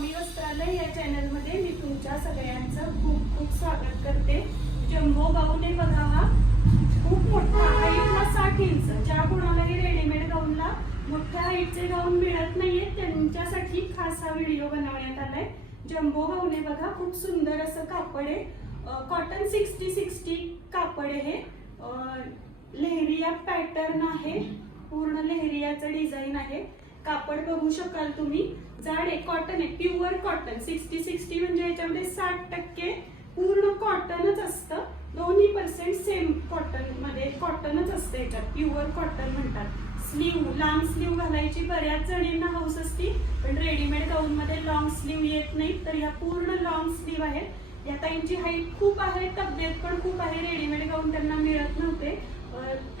स्वामी वस्त्रालय या चॅनलमध्ये मी तुमच्या सगळ्यांचं खूप खूप स्वागत करते. जम्बो गाऊन बघा हा. खूप मोठा हाईटला साठ इंच. ज्या कोणालाही रेडीमेड गाऊनला मोठ्या हाईटचे गाऊन मिळत नाहीये त्यांच्यासाठी खास हा व्हिडिओ बनवण्यात आलाय. जम्बो गाऊन आहे बघा खूप सुंदर असं कापड आहे. कॉटन सिक्स्टी सिक्स्टी कापड आहे. लेहरिया पॅटर्न आहे. पूर्ण लेहरियाचं डिझाईन आहे. कापड बघू शकाल तुम्ही. जाड आहे कॉटन आहे प्युअर कॉटन सिक्स्टी सिक्स्टी म्हणजे याच्यामध्ये साठ टक्के पूर्ण कॉटनच असतं. दोन्ही पर्सेंट सेम कॉटनमध्ये कॉटनच असतं याच्यात. प्युअर कॉटन म्हणतात. स्लीव लांब स्लीव घालायची बऱ्याच जणींना हौस असती पण रेडीमेड गाऊन मध्ये लॉंग स्लीव येत नाही. तर ह्या पूर्ण लॉंग स्लीव आहेत. या ताईंची हाईट खूप आहे तब्येत पण खूप आहे. रेडीमेड गाऊन त्यांना मिळत नव्हते.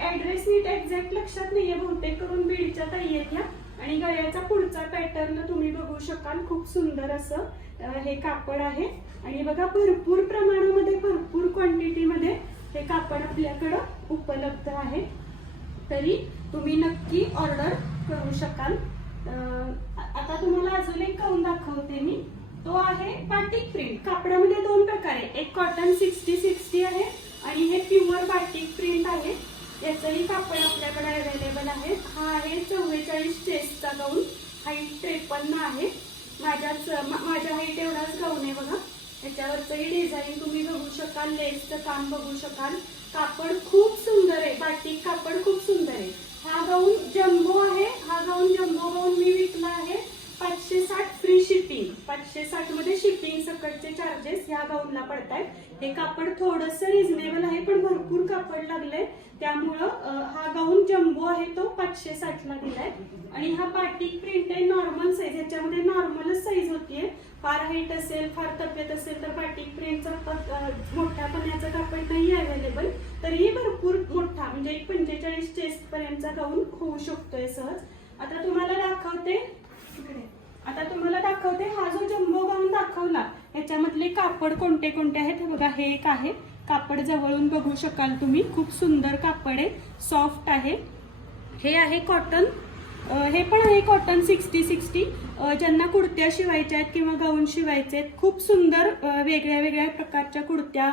ऍड्रेस नीट एक्झॅक्ट लक्षात नाहीये बहुतेक करून बीडच्या ताई आहेत या आणि गळ्याचा पुढचा पॅटर्न तुम्ही बघू शकाल खूप सुंदर असं हे कापड आहे. आणि बघा भरपूर प्रमाणामध्ये भरपूर क्वांटिटीमध्ये हे कापड आपल्याकडं उपलब्ध आहे. तरी तुम्ही नक्की ऑर्डर करू शकाल. आता तुम्हाला अजून एक गाऊन दाखवते मी. तो आहे बाटिक प्रिंट कापडामध्ये दोन प्रकार आहे एक कॉटन सिक्स्टी सिक्स्टी आहे आणि हे प्युअर बाटिक प्रिंट आहे. याचंही कापड आपल्याकडे अवेलेबल आहे हा आहे चव्वेचाळीस चेस्टचा गाऊन हाईट त्रेपन्न आहे. माझ्याच माझ्या हाईट एवढाच गाऊन आहे बघा. याच्यावरचंही डिझाईन तुम्ही बघू शकाल लेसचं काम बघू शकाल. कापड खूप सुंदर आहे. बाटिक कापड खूप सुंदर आहे. हा गाऊन जम्बो आहे. हा गाऊन जम्बो गाऊन मी विकला आहे. पाचशे साठ फ्री शिपिंग पाचशे साठमध्ये शिपिंग सकटचे चार्जेस ह्या गाऊनला पडतायत. हे कापड थोडस रिझनेबल आहे पण भरपूर कापड लागलंय. त्यामुळं हा गाऊन जम्बो आहे तो पाचशे साठ ला दिलाय. आणि हा बाटिक प्रिंट आहे नॉर्मल साईज ह्याच्यामध्ये नॉर्मलच साईज होतीये. फार हाईट असेल फार तब्येत असेल तर बाटिक प्रिंटचा मोठ्या पण्याचं कापड नाही अवेलेबल तरीही भरपूर मोठा म्हणजे एक पंचेचाळीस चेस्ट पर्यंतचा गाऊन होऊ शकतोय सहज. आता तुम्हाला दाखवते आता तुम्हाला दाखवते हा जो जम्बो गाऊन दाखवला याच्यामधले कापड कोणते कोणते आहेत हे बघा हे एक आहे. कापड जवळून बघू शकाल तुम्ही. खूप सुंदर कापड आहे सॉफ्ट आहे. हे आहे कॉटन हे पण आहे कॉटन सिक्स्टी सिक्स्टी ज्यांना कुर्त्या शिवायच्या आहेत किंवा गाऊन शिवायचे आहेत खूप सुंदर वेगळ्या वेगळ्या प्रकारच्या कुर्त्या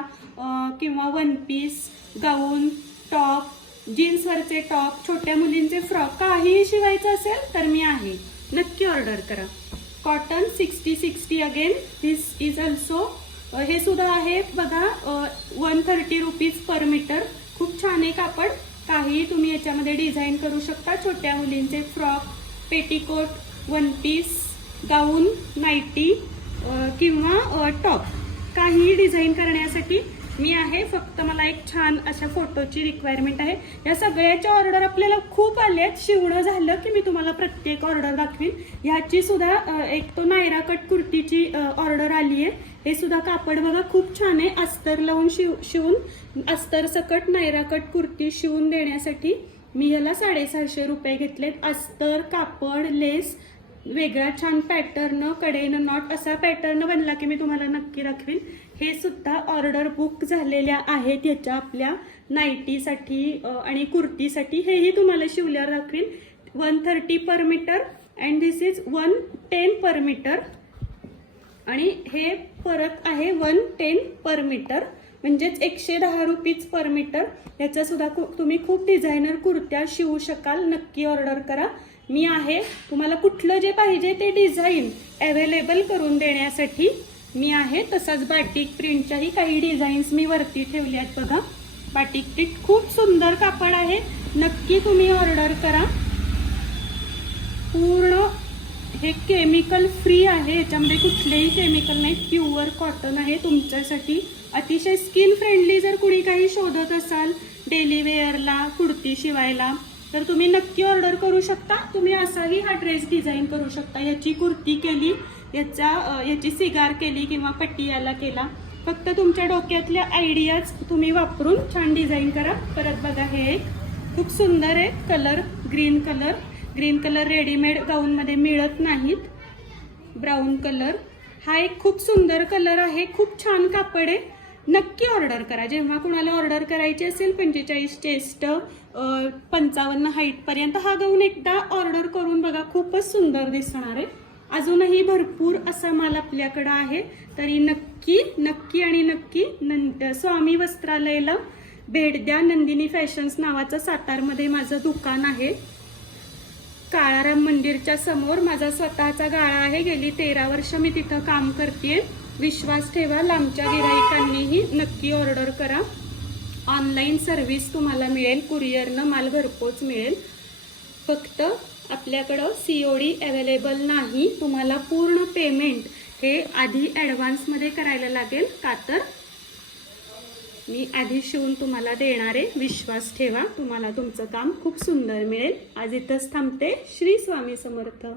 किंवा वन पीस गाऊन टॉप जीन्सवरचे टॉप छोट्या मुलींचे फ्रॉक काहीही शिवायचं असेल तर मी आहे. नक्की ऑर्डर करा. Cotton sixty sixty again this is also हे सुद्धा आहे बघा one thirty rupees per metre खूप छान आहे कापड. काही तुम्ही याच्यामध्ये डिझाईन करू शकता. छोट्या मुलींचे frock petticoat one piece gown nightie किंवा टॉप काही डिझाईन करण्यासाठी मी आहे फक्त मला एक छान अशा फोटोची रिक्वायरमेंट आहे. या सगळ्याच्या ऑर्डर आपल्याला खूप आल्या आहेत. शिवणं झालं की मी तुम्हाला प्रत्येक ऑर्डर दाखवीन. ह्याची सुद्धा एक तो नायरा कट कुर्तीची ऑर्डर आली आहे. हे सुद्धा कापड बघा खूप छान आहे. अस्तर लावून शिव शिवून अस्तर सकट नायरा कट कुर्ती शिवून देण्यासाठी मी याला साडेसहाशे रुपये घेतलेत. अस्तर कापड लेस वेगळा छान पॅटर्न कडेनं नॉट असा पॅटर्न बनला की मी तुम्हाला नक्की दाखवीन. हे सुद्धा ऑर्डर बुक झालेल्या आहेत याच्या आपल्या नाईटीसाठी आणि कुर्तीसाठी. हेही तुम्हाला शिवल्यावर दाखवीन. One thirty per metre and this is one ten per metre आणि हे परत आहे वन टेन पर मीटर म्हणजेच एकशे दहा रुपीज पर मीटर याचा सुद्धा कु- तुम्ही खूप डिझायनर कुर्त्या शिवू शकाल. नक्की ऑर्डर करा. मी आहे. तुम्हाला कुठलं जे पाहिजे ते डिझाईन अवेलेबल करून देण्यासाठी. मी आहे तसाच बाटिक प्रिंटच्याही काही डिझाईन्स मी वरती ठेवले आहेत बघा. बाटिक प्रिंट खूप सुंदर कापड आहे. नक्की तुम्ही ऑर्डर करा. पूर्ण हे केमिकल फ्री आहे. याच्यामध्ये कुठलेही केमिकल नाही. प्युअर कॉटन आहे तुमच्यासाठी. अतिशय स्किन फ्रेंडली जर कुणी काही शोधत असाल डेली वेअरला कुर्ती शिवायला तर तुम्ही नक्की ऑर्डर करू शकता. तुम्ही असाही हा ड्रेस डिझाईन करू शकता. याची कुर्ती केली याचा याची सिगार केली किंवा पट्टियाला केला. फक्त तुमच्या डोक्यातल्या आयडियाज तुम्ही वापरून छान डिझाईन करा. परत बघा हे एक खूप सुंदर आहे. Colour green colour green colour readymade गाऊनमध्ये मिळत नाहीत. ब्राऊन कलर हा एक खूप सुंदर कलर आहे. खूप छान कापड आहे. नक्की ऑर्डर करा. जेव्हा कुणाला ऑर्डर करायची असेल पंचेचाळीस चेस्ट पंचावन्न हाईटपर्यंत हा गाऊन एकदा ऑर्डर करून बघा खूपच सुंदर दिसणार आहे. अजूनही भरपूर असा माल आपल्याकडं आहे. तरी नक्की नक्की आणि नक्की नं स्वामी वस्त्रालयाला भेट द्या. नंदिनी फॅशन्स नावाचं सातारमध्ये माझं दुकान आहे. काळाराम मंदिरच्या समोर माझा स्वतःचा गाळा आहे. गेली तेरा वर्ष मी तिथं काम करते विश्वास ठेवा लांबच्या गिराईकांनीही नक्की ऑर्डर करा. ऑनलाईन सर्व्हिस तुम्हाला मिळेल कुरिअरनं माल घरपोच मिळेल. फक्त आपल्याकडं सी ओ डी अवेलेबल नाही. तुम्हाला पूर्ण पेमेंट हे आधी ॲडव्हान्समध्ये करायला लागेल. का तर मी आधी शिवून तुम्हाला देणारे विश्वास ठेवा. तुम्हाला तुमचं काम खूप सुंदर मिळेल. आज इथंच थांबते. श्री स्वामी समर्थ.